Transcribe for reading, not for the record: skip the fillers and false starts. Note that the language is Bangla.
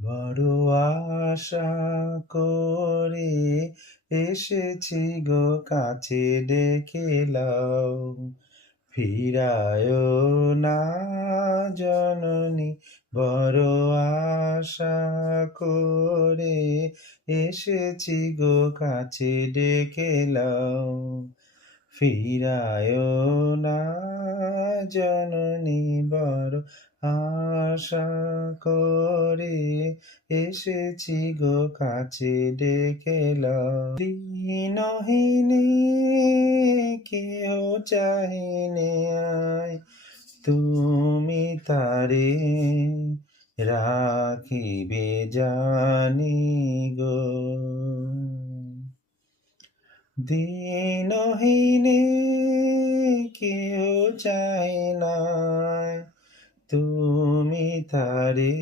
বড় আশা করে এসেছি গো কাছে, ডেকে লও ফিরায়ো না জননী। বড় আশা করে এসেছি গো কাছে, ডেকে লও ফিরায়ো না জননী। বড় আশা করে এসেছি গো কাছে, ডেকে লও দিনহীনে কেহ চাহিনে আয়, তুমি তারে রাখিবে জানি গো। দিনহীনে কেহ চাহে নাই, তুমি তারে